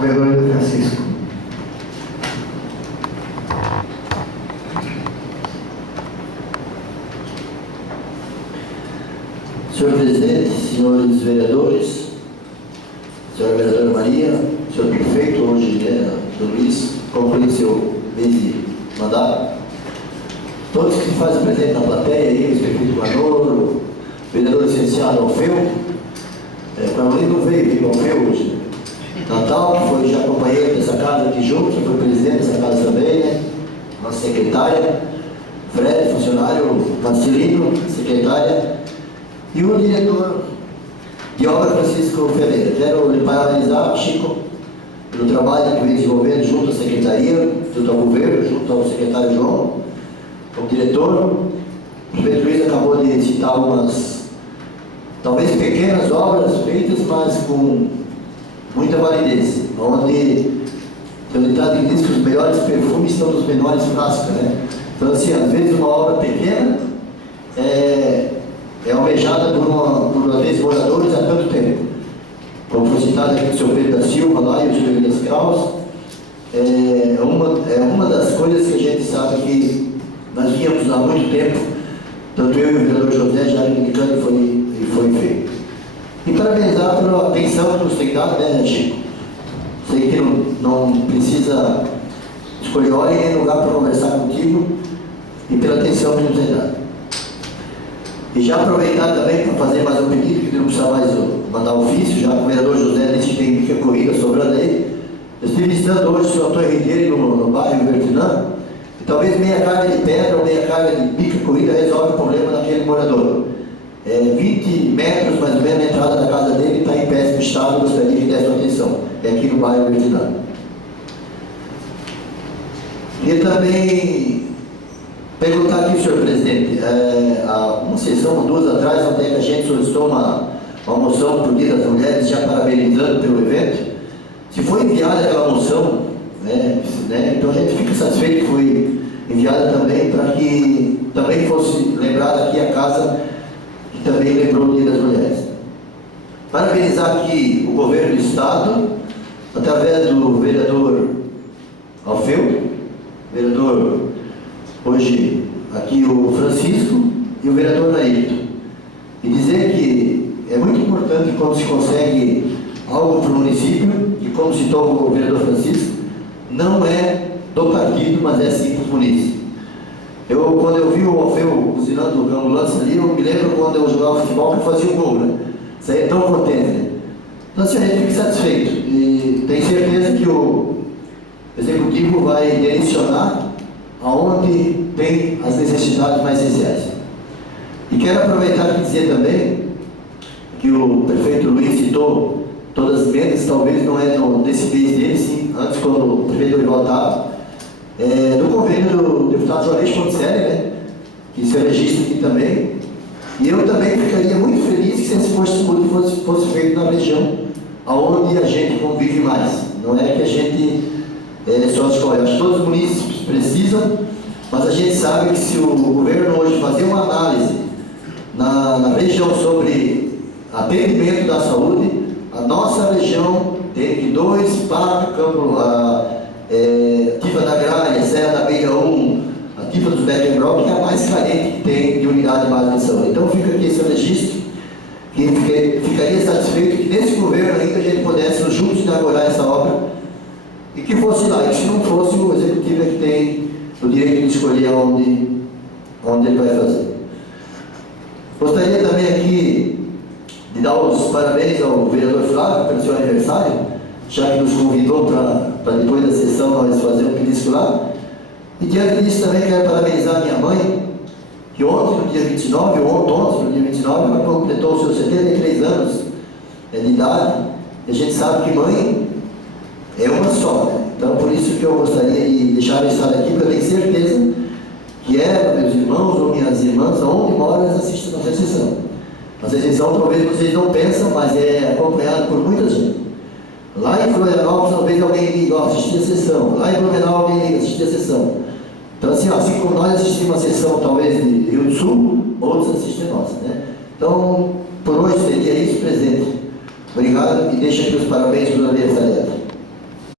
vereador Francisco. Senhor presidente, senhores vereadores, senhora vereadora Maria, senhor prefeito, hoje senhor Luiz, concluiu seu mês de mandato. Todos que se fazem presente na plateia, aí, o prefeito Manoro, o vereador licenciado Alfeu, para mim não veio Alfeu hoje. Natal, que foi já companheiro dessa casa aqui junto, que foi presidente dessa casa também, né? Nossa secretária, Fred, funcionário, Marcelino, secretária, e o diretor de obra, Francisco Ferreira. Quero lhe parabenizar, Chico, pelo trabalho que vem desenvolvendo junto à secretaria, junto ao governo, junto ao secretário João, ao diretor. O prefeito Luiz acabou de citar algumas, talvez pequenas obras feitas, mas com muita validez, onde tem um ditado que diz que os melhores perfumes estão nos menores frascos, né? Então, assim, às vezes uma obra pequena é almejada por às vezes moradores há tanto tempo. Como foi citado aqui o senhor Pedro da Silva lá e o senhor Elias Kraus, é uma das coisas que a gente sabe que nós vínhamos há muito tempo, tanto eu e o vereador José já indicando que foi feito. E parabenizar pela atenção que nos tem dado, né, Chico? Sei que não precisa escolher hora e lugar para conversar contigo, e pela atenção que nos tem dado. E já aproveitar também para fazer mais um pedido, que não precisa mais mandar ofício, já que o vereador José disse que tem bica corrida sobrando aí. Eu estive visitando hoje o senhor Antônio Ribeiro no bairro Vertinã, e talvez meia carga de pedra ou meia carga de bica corrida resolve o problema daquele morador. 20 metros mais ou menos a entrada da casa dele está em péssimo estado, gostaria que desse atenção. É aqui no bairro Vertinã. E também perguntar aqui, senhor presidente, há uma sessão ou duas atrás, onde é que a gente solicitou uma moção por Dia das Mulheres, já parabenizando pelo evento. Se foi enviada aquela moção, né, então a gente fica satisfeito que foi enviada também, para que também fosse lembrada aqui a casa que também lembrou o Dia das Mulheres. Parabenizar aqui o governo do Estado, através do vereador Alfeu, vereador hoje aqui o Francisco e o vereador Naito, e dizer que é muito importante quando se consegue algo para o município, que como citou o vereador Francisco, não é do partido, mas é sim para os municípios. Quando eu vi o Alfeu buzinando o ambulância ali, eu me lembro quando eu jogava futebol que eu fazia um gol, né? Saía tão contente, né? Então assim, a gente fica satisfeito e tem certeza que o executivo vai direcionar aonde tem as necessidades mais essenciais. E quero aproveitar e dizer também que o prefeito Luiz citou todas as emendas, talvez não é desse mês dele, sim, antes quando o prefeito Dorival estava, do convênio do deputado Juarez Ponticelli, né, que se registra aqui também. E eu também ficaria muito feliz se esse posto de saúde fosse feito na região aonde a gente convive mais. Não é que a gente só escolhe. Acho que todos os municípios precisam, mas a gente sabe que se o governo hoje fazer uma análise na região sobre atendimento da saúde, a nossa região tem de 2 para Campo, Tifa da Gralha, Serra da Beira 1, a Tifa dos Beckenbrock, que é a mais carente que tem de unidade básica de saúde. Então fica aqui esse registro, que ficaria satisfeito que nesse governo ainda a gente pudesse juntos inaugurar essa obra, e que fosse lá, e se não fosse, o executivo é que tem o direito de escolher onde ele vai fazer. Gostaria também aqui de dar os parabéns ao vereador Flávio pelo seu aniversário, já que nos convidou para depois da sessão nós fazer um pedido lá. E diante disso também quero parabenizar a minha mãe, que ontem, no dia 29, no dia 29, ela completou os seus 73 anos de idade, e a gente sabe que mãe é uma só, né? Então por isso que eu gostaria de deixar registrado aqui, porque eu tenho certeza que ela, meus irmãos ou minhas irmãs, onde moram, elas assistem a nossa sessão. Nossa sessão talvez vocês não pensam, mas é acompanhada por muita gente. Lá em Florianópolis, talvez alguém liga, assistir a sessão. Lá em Blumenau, alguém liga, assistir a sessão. Então assim como nós assistimos a sessão talvez de Rio do Sul, outros assistem a nossa, né? Então, por hoje seria isso, presidente. Obrigado e deixo aqui os parabéns pelo aniversário